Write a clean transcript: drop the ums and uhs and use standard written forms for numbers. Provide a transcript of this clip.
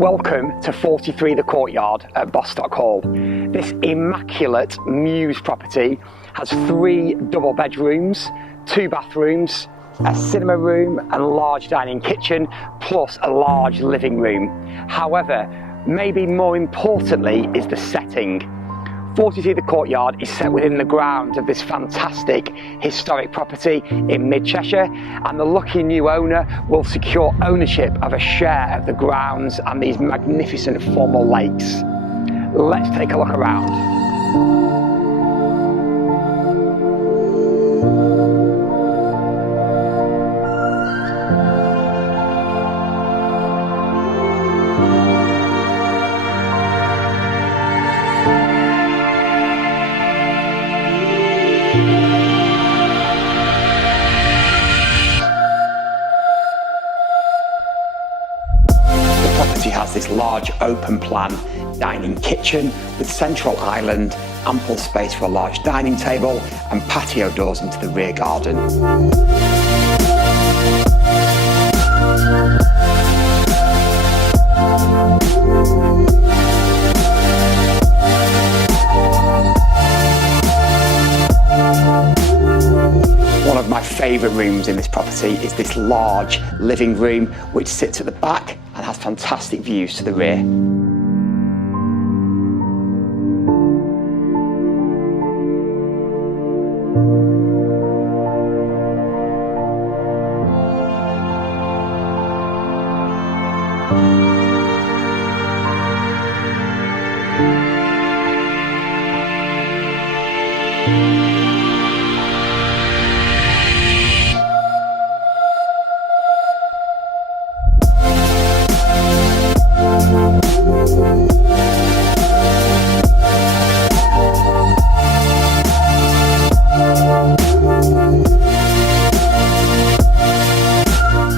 Welcome to 43 The Courtyard at Bostock Hall. This immaculate mews property has 3 double bedrooms, 2 bathrooms, a cinema room and a large dining kitchen, plus a large living room. However, maybe more importantly is the setting. 43 The Courtyard is set within the grounds of this fantastic historic property in mid-Cheshire, and the lucky new owner will secure ownership of a share of the grounds and these magnificent formal lakes. Let's take a look around. The property has this large open plan dining kitchen with central island, ample space for a large dining table and patio doors into the rear garden. One of my favourite rooms in this property is this large living room which sits at the back and has fantastic views to the rear.